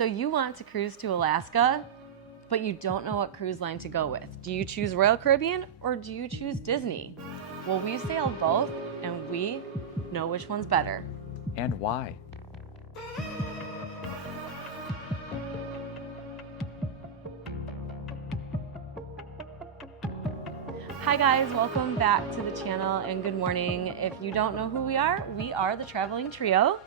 So you want to cruise to Alaska, but you don't know what cruise line to go with. Do you choose Royal Caribbean or do you choose Disney? Well, we've sailed both and we know which one's better. And why? Hi guys, welcome back to the channel and good morning. If you don't know who we are the Traveling Trio.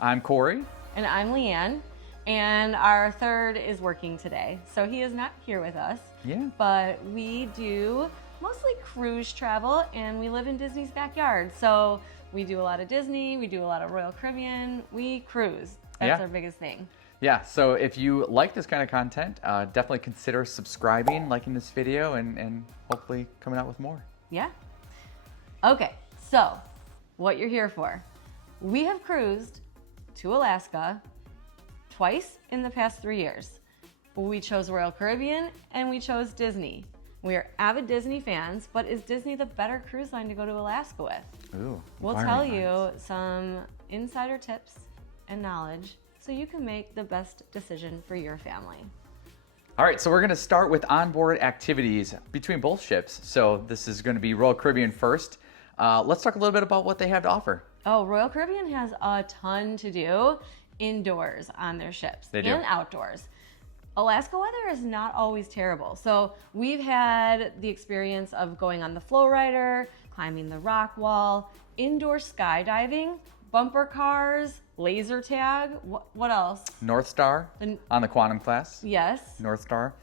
I'm Corey. And I'm Leanne. And our third is working today. So he is not here with us. Yeah. But we do mostly cruise travel and we live in Disney's backyard. So we do a lot of Disney, we do a lot of Royal Caribbean, we cruise. That's our biggest thing. Yeah, so if you like this kind of content, definitely consider subscribing, liking this video, and hopefully coming out with more. Yeah. Okay, so what you're here for. We have cruised to Alaska twice in the past 3 years. We chose Royal Caribbean and we chose Disney. We are avid Disney fans, but is Disney the better cruise line to go to Alaska with? Ooh, we'll tell you some insider tips and knowledge so you can make the best decision for your family. All right, so we're gonna start with onboard activities between both ships. So this is gonna be Royal Caribbean first. Let's talk a little bit about what they have to offer. Oh, Royal Caribbean has a ton to do indoors on their ships and outdoors. Alaska weather is not always terrible. So we've had the experience of going on the flow rider, climbing the rock wall, indoor skydiving, bumper cars, laser tag. What else? North Star on the Quantum class. Yes. North Star.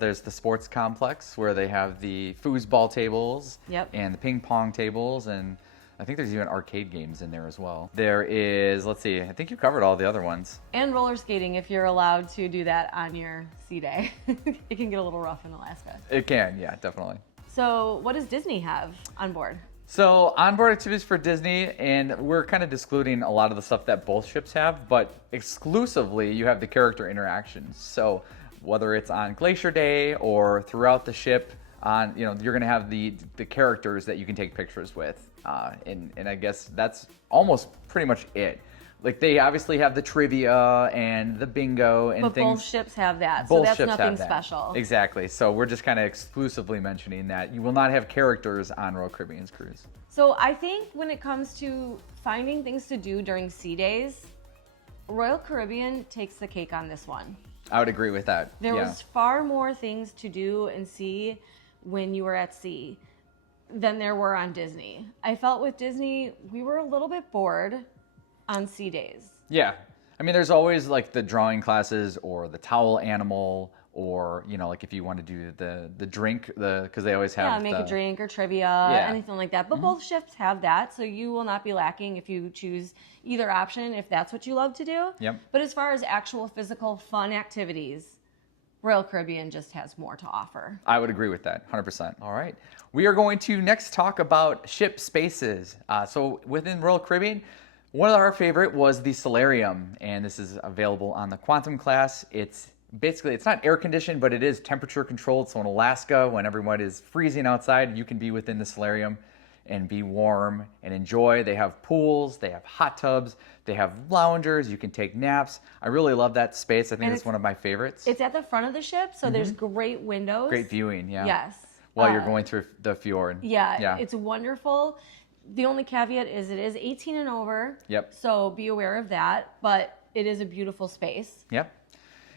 There's the sports complex where they have the foosball tables and the ping pong tables, and I think there's even arcade games in there as well. There is, let's see, I think you covered all the other ones. And roller skating if you're allowed to do that on your sea day. It can get a little rough in Alaska. It can, yeah, definitely. So what does Disney have on board? So onboard activities for Disney, and we're kind of excluding a lot of the stuff that both ships have, but exclusively you have the character interactions. So whether it's on Glacier Day or throughout the ship, you're gonna have the characters that you can take pictures with. And I guess that's almost pretty much it. Like they obviously have the trivia and the bingo and but things. Both ships have that, so that's nothing special. Exactly. So we're just kind of exclusively mentioning that you will not have characters on Royal Caribbean's cruise. So I think when it comes to finding things to do during sea days, Royal Caribbean takes the cake on this one. I would agree with that. There was far more things to do and see when you were at sea than there were on Disney. I felt with Disney, we were a little bit bored on sea days. Yeah. I mean, there's always like the drawing classes or the towel animal, or, like if you want to do the drink, because they always have make a drink or trivia, anything like that. But both ships have that, so you will not be lacking if you choose either option, if that's what you love to do. Yep. But as far as actual physical fun activities, Royal Caribbean just has more to offer. I would agree with that, 100%. All right. We are going to next talk about ship spaces. So within Royal Caribbean, one of our favorite was the solarium, and this is available on the Quantum class. It's not air conditioned, but it is temperature controlled. So in Alaska, when everyone is freezing outside, you can be within the solarium and be warm and enjoy. They have pools, they have hot tubs, they have loungers, you can take naps. I really love that space. I think it's one of my favorites. It's at the front of the ship, so there's great windows. Great viewing, yeah. Yes. While you're going through the fjord. Yeah, it's wonderful. The only caveat is it is 18 and over. Yep. So be aware of that, but it is a beautiful space. Yep.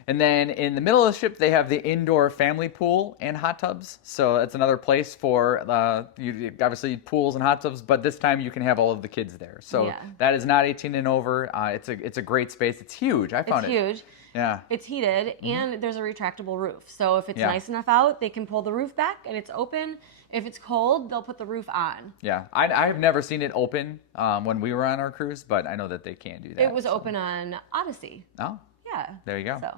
And then in the middle of the ship, they have the indoor family pool and hot tubs. So that's another place for, obviously pools and hot tubs, but this time you can have all of the kids there. So that is not 18 and over. It's a great space. It's huge. I found it. It's huge. Yeah. It's heated and there's a retractable roof. So if it's nice enough out, they can pull the roof back and it's open. If it's cold, they'll put the roof on. Yeah. I have never seen it open when we were on our cruise, but I know that they can do that. It was open on Odyssey. Oh. Yeah. There you go. So.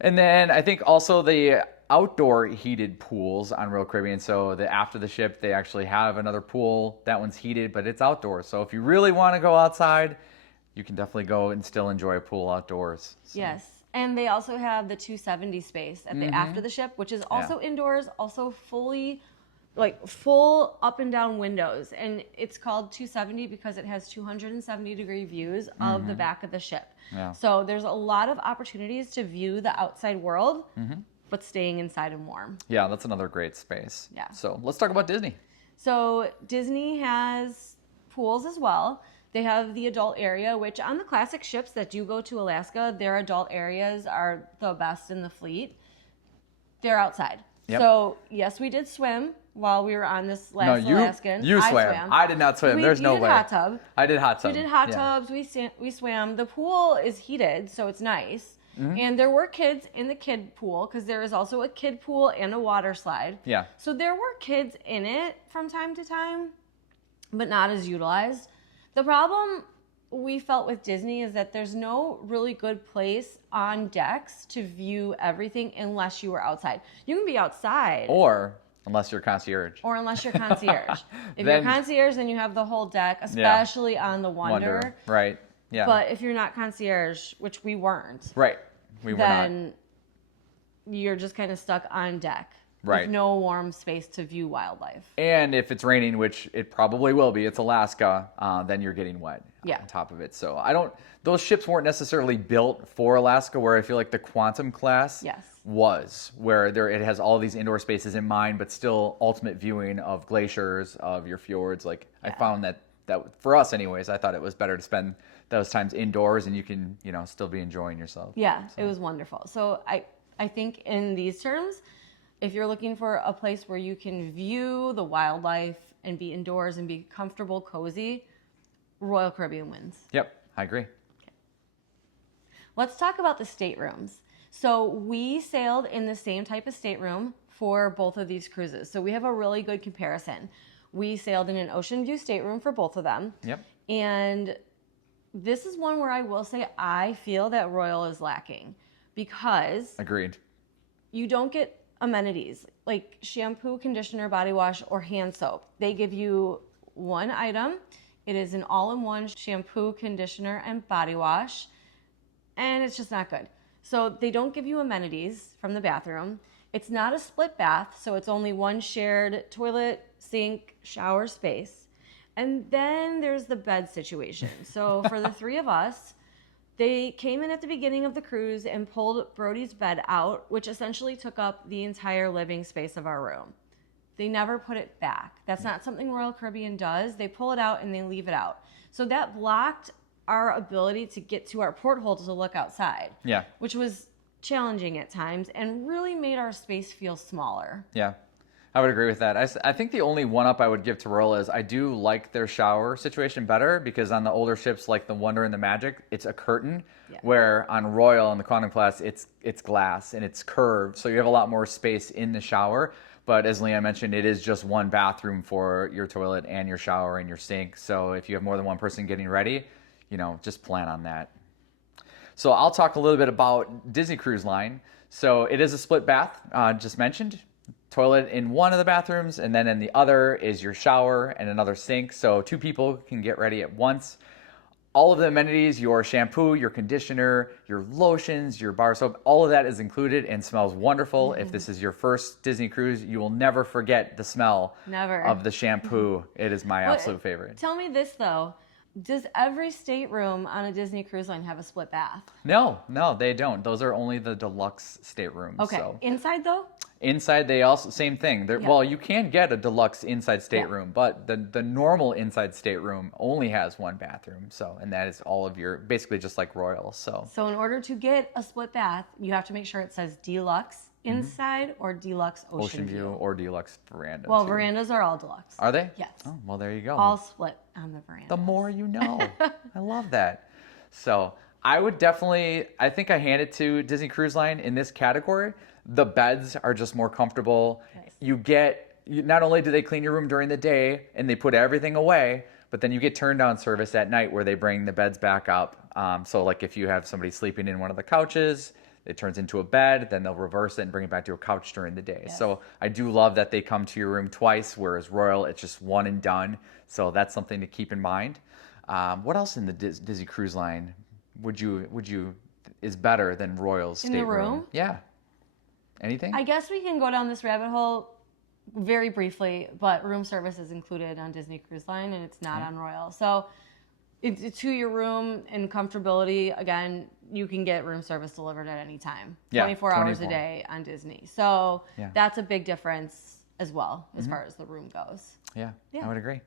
And then I think also the outdoor heated pools on Royal Caribbean. So after the ship, they actually have another pool. That one's heated, but it's outdoors. So if you really want to go outside, you can definitely go and still enjoy a pool outdoors. So. Yes. And they also have the 270 space at the after the ship, which is also indoors, also fully like full up and down windows, and it's called 270 because it has 270-degree views of the back of the ship. Yeah. So there's a lot of opportunities to view the outside world, but staying inside and warm. Yeah, that's another great space. Yeah. So let's talk about Disney. So Disney has pools as well. They have the adult area, which on the classic ships that do go to Alaska, their adult areas are the best in the fleet. They're outside. Yep. So yes, we did swim while we were on this last Alaskan. You swam. I did not swim. There's no way. Hot tub. I did hot tub. We did hot tubs. We swam. The pool is heated, so it's nice. And there were kids in the kid pool because there is also a kid pool and a water slide. Yeah. So there were kids in it from time to time, but not as utilized. The problem we felt with Disney is that there's no really good place on decks to view everything unless you were outside. You can be outside. Or unless you're concierge. Or unless you're concierge. If you're concierge, then you have the whole deck, especially on the Wonder. Right. Yeah. But if you're not concierge, which we weren't. Right. We were not. Then you're just kind of stuck on deck. Right. With no warm space to view wildlife. And if it's raining, which it probably will be, it's Alaska, then you're getting wet on top of it. So those ships weren't necessarily built for Alaska, where I feel like the Quantum class was, where it has all these indoor spaces in mind, but still ultimate viewing of glaciers, of your fjords. Like I found that for us anyways, I thought it was better to spend those times indoors and you can, still be enjoying yourself. Yeah, so. It was wonderful. So I think in these terms, if you're looking for a place where you can view the wildlife and be indoors and be comfortable, cozy, Royal Caribbean wins. Yep, I agree. Okay. Let's talk about the staterooms. So we sailed in the same type of stateroom for both of these cruises. So we have a really good comparison. We sailed in an ocean view stateroom for both of them. Yep. And this is one where I will say I feel that Royal is lacking because... Agreed. You don't get amenities like shampoo, conditioner, body wash, or hand soap. They give you one item. It is an all-in-one shampoo, conditioner, and body wash, and it's just not good. So they don't give you amenities from the bathroom. It's not a split bath, so it's only one shared toilet, sink, shower space. And then there's the bed situation. So for the three of us, they came in at the beginning of the cruise and pulled Brody's bed out, which essentially took up the entire living space of our room. They never put it back. That's not something Royal Caribbean does. They pull it out and they leave it out. So that blocked our ability to get to our porthole to look outside. Yeah. Which was challenging at times and really made our space feel smaller. Yeah. I would agree with that. I think the only one-up I would give to Royal is I do like their shower situation better because on the older ships like the Wonder and the Magic, it's a curtain, where on Royal and the Quantum class, it's glass and it's curved, so you have a lot more space in the shower. But as Leanne mentioned, it is just one bathroom for your toilet and your shower and your sink. So if you have more than one person getting ready, just plan on that. So I'll talk a little bit about Disney Cruise Line. So it is a split bath, just mentioned. Toilet in one of the bathrooms, and then in the other is your shower and another sink, so two people can get ready at once. All of the amenities, your shampoo, your conditioner, your lotions, your bar soap, all of that is included and smells wonderful. If this is your first Disney cruise, you will never forget the smell of the shampoo. It is my absolute favorite. Tell me this, though. Does every stateroom on a Disney Cruise Line have a split bath? No, they don't. Those are only the deluxe staterooms. Okay. So. Inside, though? Inside, they also, same thing. Well, you can get a deluxe inside stateroom, but the normal inside stateroom only has one bathroom. So, and that is all of your, basically just like Royal. So in order to get a split bath, you have to make sure it says deluxe inside or deluxe ocean view. Or deluxe veranda. Well, verandas are all deluxe. Are they? Yes. Oh, well, there you go. All split on the veranda. The more you know. I love that. So I would definitely, I think I hand it to Disney Cruise Line in this category. The beds are just more comfortable. Nice. Not only do they clean your room during the day and they put everything away, but then you get turn down service at night where they bring the beds back up. So like if you have somebody sleeping in one of the couches, it turns into a bed, then they'll reverse it and bring it back to a couch during the day. Yes. So I do love that they come to your room twice, whereas Royal, it's just one and done. So that's something to keep in mind. What else in the Disney Cruise Line would you is better than Royal's stateroom? In the room? Yeah. Anything? I guess we can go down this rabbit hole. very briefly, but room service is included on Disney Cruise Line, and it's not on Royal. So it's to your room and comfortability. Again, you can get room service delivered at any time, 24 hours a day on Disney. So that's a big difference as well as far as the room goes. Yeah, I would agree.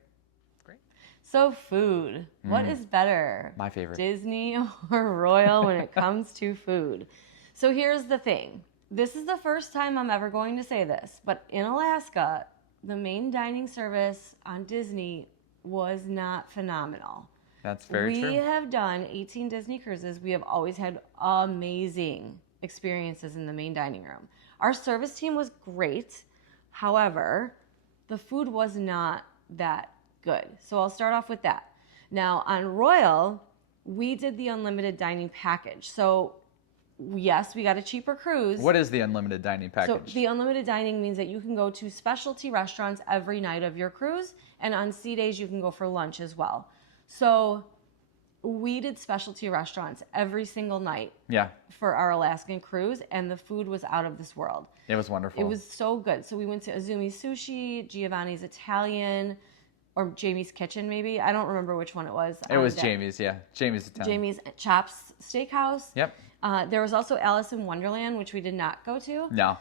Great. So food, what is better? My favorite. Disney or Royal when it comes to food? So here's the thing. This is the first time I'm ever going to say this, but in Alaska, the main dining service on Disney was not phenomenal. That's very true. We have done 18 Disney cruises. We have always had amazing experiences in the main dining room. Our service team was great. However, the food was not that good. So I'll start off with that. Now, on Royal, we did the unlimited dining package. So yes, we got a cheaper cruise. What is the unlimited dining package? So the unlimited dining means that you can go to specialty restaurants every night of your cruise, and on sea days you can go for lunch as well. So we did specialty restaurants every single night for our Alaskan cruise, and the food was out of this world. It was wonderful. It was so good. So we went to Azumi Sushi, Giovanni's Italian, or Jamie's Kitchen maybe. I don't remember which one it was. It was Jamie's, Jamie's Italian. Jamie's Chops Steakhouse. Yep. There was also Alice in Wonderland, which we did not go to. No.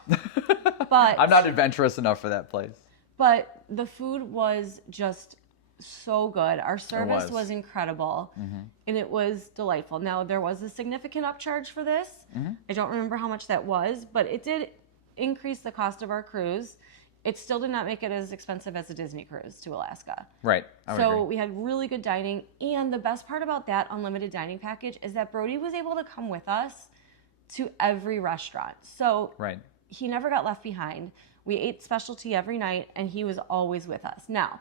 But I'm not adventurous enough for that place. But the food was just so good. Our service was incredible, and it was delightful. Now, there was a significant upcharge for this. I don't remember how much that was, but it did increase the cost of our cruise. It still did not make it as expensive as a Disney cruise to Alaska. Right. So we had really good dining, and the best part about that unlimited dining package is that Brody was able to come with us to every restaurant. So he never got left behind. We ate specialty every night, and he was always with us. Now,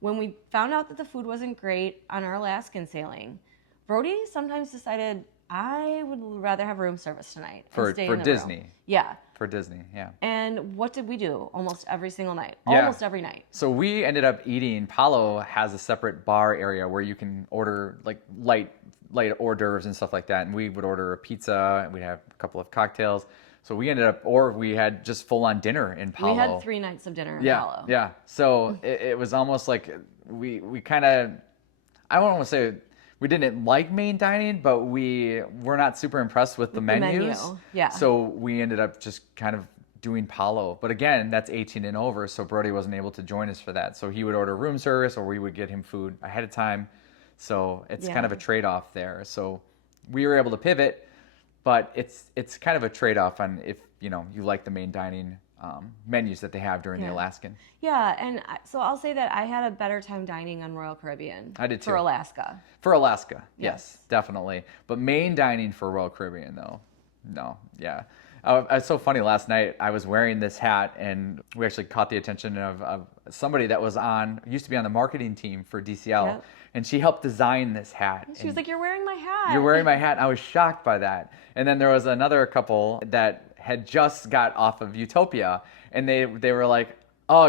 when we found out that the food wasn't great on our Alaskan sailing, Brody sometimes decided, I would rather have room service tonight. For Disney. Room. Yeah. For Disney, yeah. And what did we do almost every single night? Almost every night. So we ended up eating, Palo has a separate bar area where you can order like light hors d'oeuvres and stuff like that. And we would order a pizza, and we'd have a couple of cocktails. So we ended up, or we had just full-on dinner in Palo. We had 3 nights of dinner in Palo. Yeah. So it was almost like we kind of, I don't want to say we didn't like main dining, but we were not super impressed with the menus. Yeah. So we ended up just kind of doing Palo. But again, that's 18 and over, so Brody wasn't able to join us for that. So he would order room service, or we would get him food ahead of time. So it's kind of a trade-off there. So we were able to pivot. But it's kind of a trade-off on if you like the main dining menus that they have during the Alaskan. Yeah, and so I'll say that I had a better time dining on Royal Caribbean. I did too. For Alaska. For Alaska, yes, definitely. But main dining for Royal Caribbean, though, no, yeah. It's so funny. Last night I was wearing this hat, and we actually caught the attention of somebody that used to be on the marketing team for DCL. Yep. And she helped design this hat. She was like, "You're wearing my hat." You're wearing my hat. I was shocked by that. And then there was another couple that had just got off of Utopia, and they were like, "Oh,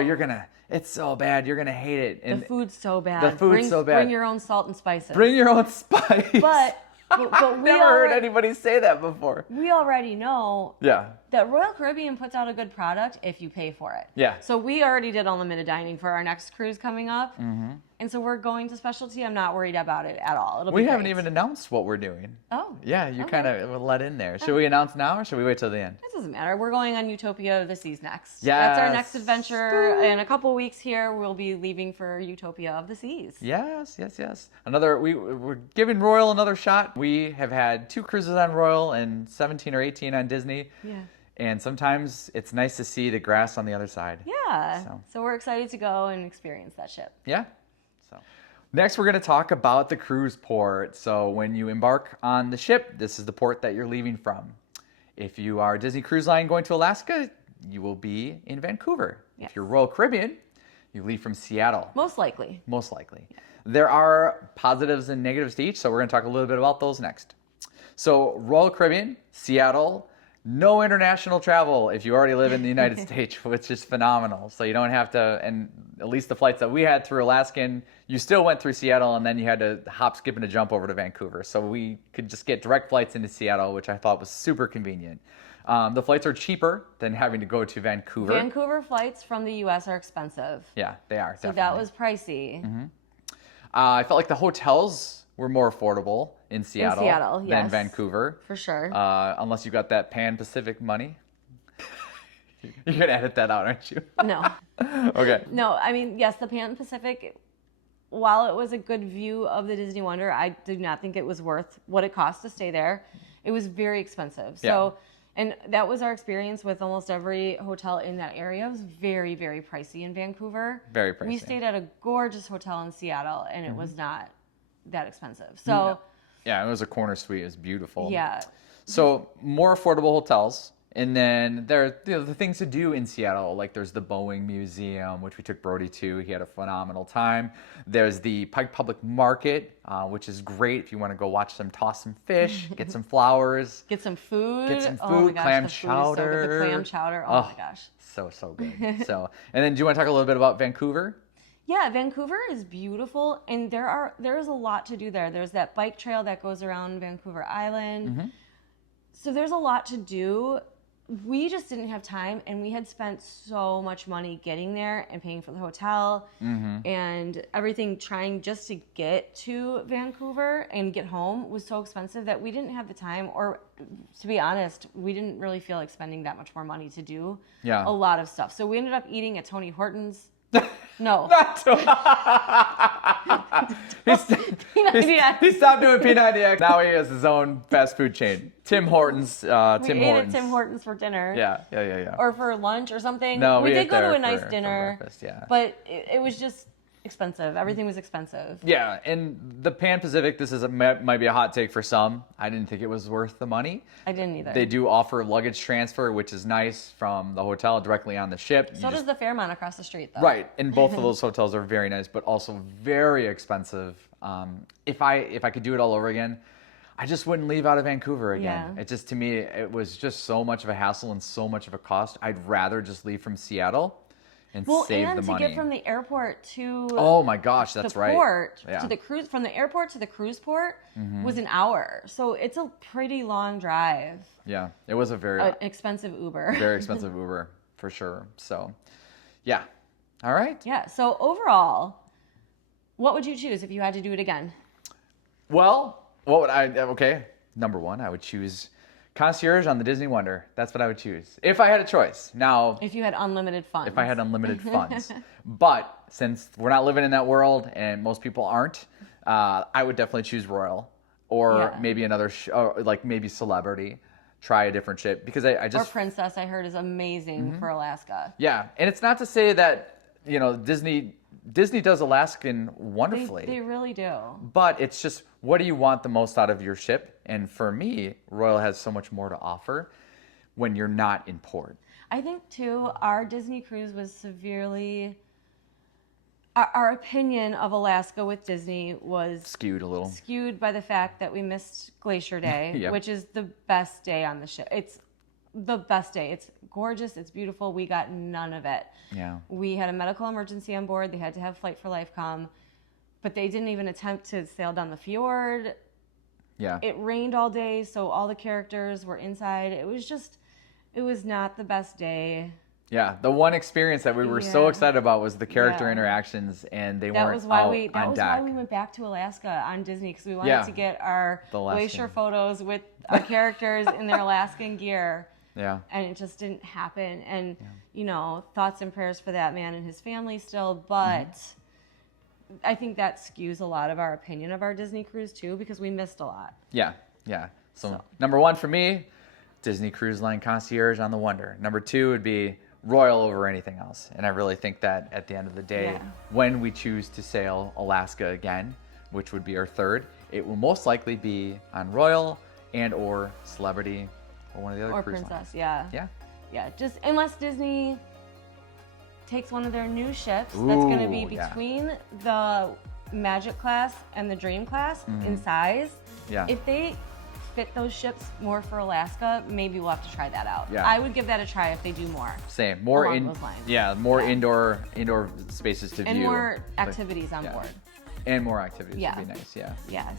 it's so bad. You're gonna hate it." And the food's so bad. The food's so bad. Bring your own salt and spices. Bring your own spice. But I've never heard anybody say that before. We already know that Royal Caribbean puts out a good product if you pay for it. Yeah. So we already did unlimited dining for our next cruise coming up. And so we're going to specialty. I'm not worried about it at all. We haven't even announced what we're doing. Oh. Yeah, you kind of let in there. Should we announce now, or should we wait till the end? It doesn't matter. We're going on Utopia of the Seas next. Yes. That's our next adventure. In a couple weeks here, we'll be leaving for Utopia of the Seas. Yes. We're giving Royal another shot. We have had 2 cruises on Royal and 17 or 18 on Disney. Yeah. And sometimes it's nice to see the grass on the other side. Yeah. So we're excited to go and experience that ship. Yeah. So next we're going to talk about the cruise port. So when you embark on the ship, this is the port that you're leaving from. If you are Disney Cruise Line going to Alaska, you will be in Vancouver. Yes. If you're Royal Caribbean, you leave from Seattle. Most likely. Yeah. There are positives and negatives to each, so we're going to talk a little bit about those next. So Royal Caribbean, Seattle, no international travel if you already live in the United States, which is phenomenal. So you don't have to, and at least the flights that we had through Alaskan, you still went through Seattle and then you had to hop, skip, and a jump over to Vancouver. So we could just get direct flights into Seattle, which I thought was super convenient. The flights are cheaper than having to go to Vancouver. Vancouver flights from the U.S. are expensive. Yeah, they are. So definitely. that was pricey. Mm-hmm. I felt like the hotels were more affordable in Seattle, yes. than Vancouver. For sure. Unless you got that Pan-Pacific money. You're going to edit that out, aren't you? No. Okay. No, I mean, yes, the Pan Pacific, while it was a good view of the Disney Wonder, I did not think it was worth what it cost to stay there. It was very expensive. So, and that was our experience with almost every hotel in that area. It was very, very pricey in Vancouver. Very pricey. We stayed at a gorgeous hotel in Seattle, and it was not that expensive. So, yeah, it was a corner suite. It was beautiful. Yeah. So more affordable hotels. And then there are the things to do in Seattle, like there's the Boeing Museum, which we took Brody to. He had a phenomenal time. There's the Pike Public Market, which is great if you want to go watch them toss some fish, get some flowers. Get some food. Oh my gosh, clam chowder. So good. The clam chowder. Oh my gosh. So good. And then do you want to talk a little bit about Vancouver? Yeah, Vancouver is beautiful, and there is a lot to do there. There's that bike trail that goes around Vancouver Island. Mm-hmm. So there's a lot to do. We just didn't have time, and we had spent so much money getting there and paying for the hotel and everything, trying just to get to Vancouver and get home was so expensive that we didn't have the time, or to be honest, we didn't really feel like spending that much more money to do a lot of stuff. So we ended up eating at Tony Hortons. No. He stopped doing P90X. Now he has his own fast food chain. Tim Hortons. We ate at Tim Hortons for dinner. Yeah. Or for lunch or something. No, we did go to a nice dinner. For breakfast, yeah. But it was just expensive. Everything was expensive. Yeah, and the Pan Pacific, this might be a hot take for some. I didn't think it was worth the money. I didn't either. They do offer luggage transfer, which is nice, from the hotel directly on the ship. So does the Fairmont across the street, though. Right, and both of those hotels are very nice, but also very expensive. If I could do it all over again, I just wouldn't leave out of Vancouver again. Yeah. It just, to me, it was just so much of a hassle and so much of a cost. I'd rather just leave from Seattle and save the money. To get from the airport to oh my gosh, that's the right. port to the cruise, from the airport to the cruise port was an hour. So it's a pretty long drive. Yeah, it was a very expensive Uber. Very expensive Uber for sure. So, yeah. All right. Yeah. So overall, what would you choose if you had to do it again? Well, what would I? Okay, number one, I would choose concierge on the Disney Wonder. That's what I would choose if I had a choice. Now, if you had unlimited funds. If I had unlimited funds. But since we're not living in that world and most people aren't, I would definitely choose Royal or maybe another, like maybe Celebrity. Try a different ship because I just. Or Princess, I heard, is amazing for Alaska. Yeah, and it's not to say that Disney does Alaskan wonderfully. They really do. But it's just, what do you want the most out of your ship? And for me, Royal has so much more to offer when you're not in port. I think, too, our Disney cruise was severely... Our opinion of Alaska with Disney was... skewed a little. Skewed by the fact that we missed Glacier Day, which is the best day on the ship. It's the best day. It's gorgeous. It's beautiful. We got none of it. Yeah. We had a medical emergency on board. They had to have Flight for Life come, but they didn't even attempt to sail down the fjord. Yeah. It rained all day, so all the characters were inside. It was not the best day. Yeah. The one experience that we were so excited about was the character interactions, and they weren't out on deck. That was why we went back to Alaska on Disney, because we wanted to get our Glacier photos with our characters in their Alaskan gear. Yeah. And it just didn't happen. And, thoughts and prayers for that man and his family still. But I think that skews a lot of our opinion of our Disney cruise, too, because we missed a lot. Yeah. Yeah. So number one for me, Disney Cruise Line concierge on the Wonder. Number two would be Royal over anything else. And I really think that at the end of the day, when we choose to sail Alaska again, which would be our third, it will most likely be on Royal and or Celebrity. Or one of the other cruise Princess, lines. Yeah, just unless Disney takes one of their new ships that's going to be between the Magic class and the Dream class in size. Yeah. If they fit those ships more for Alaska, maybe we'll have to try that out. Yeah. I would give that a try if they do more. Same. More along those lines. Yeah, more indoor spaces to And view. more activities on board. And more activities Yeah. would be nice, yeah. Yeah.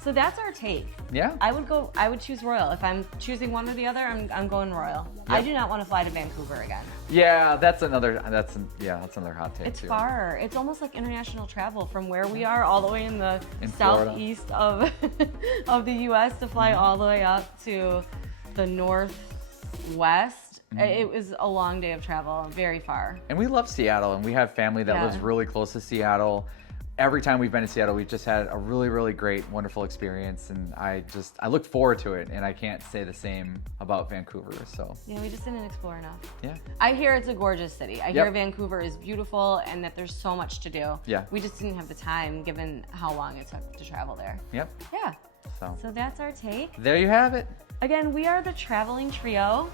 So that's our take. Yeah. I would choose Royal. If I'm choosing one or the other, I'm going Royal. Yep. I do not want to fly to Vancouver again. Yeah, that's another hot take It's too. far. It's almost like international travel from where we are all the way in the southeast of of the US to fly all the way up to the northwest. It was a long day of travel, very far. And we love Seattle, and we have family that lives really close to Seattle. Every time we've been to Seattle, we've just had a really, really great, wonderful experience, and I look forward to it, and I can't say the same about Vancouver, so. Yeah, we just didn't explore enough. Yeah. I hear it's a gorgeous city. I hear Vancouver is beautiful and that there's so much to do. Yeah. We just didn't have the time given how long it took to travel there. Yep. Yeah. So that's our take. there you have it. Again, we are the Traveling Trio,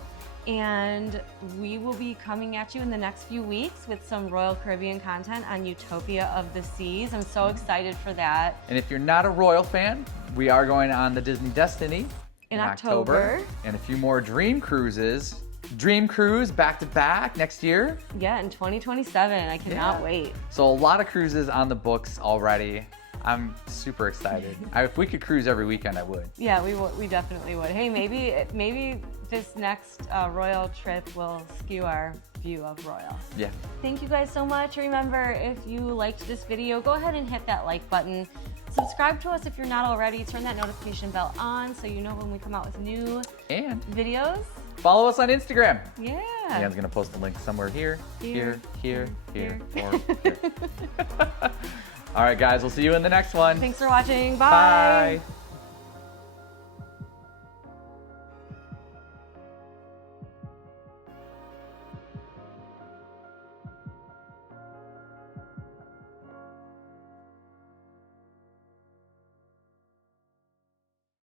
and we will be coming at you in the next few weeks with some Royal Caribbean content on Utopia of the Seas. I'm so excited for that. And if you're not a Royal fan, we are going on the Disney Destiny in October. And a few more Dream Cruises. Dream Cruise back to back next year. Yeah, in 2027. I cannot wait. So a lot of cruises on the books already. I'm super excited. If we could cruise every weekend, I would. Yeah, we definitely would. Hey, maybe this next Royal trip will skew our view of Royal. Yeah. Thank you guys so much. Remember, if you liked this video, go ahead and hit that like button. Subscribe to us if you're not already. Turn that notification bell on so you know when we come out with new videos. Follow us on Instagram. Yeah. Dan's gonna post a link somewhere here. Or here. All right, guys, we'll see you in the next one. Thanks for watching. Bye. Bye.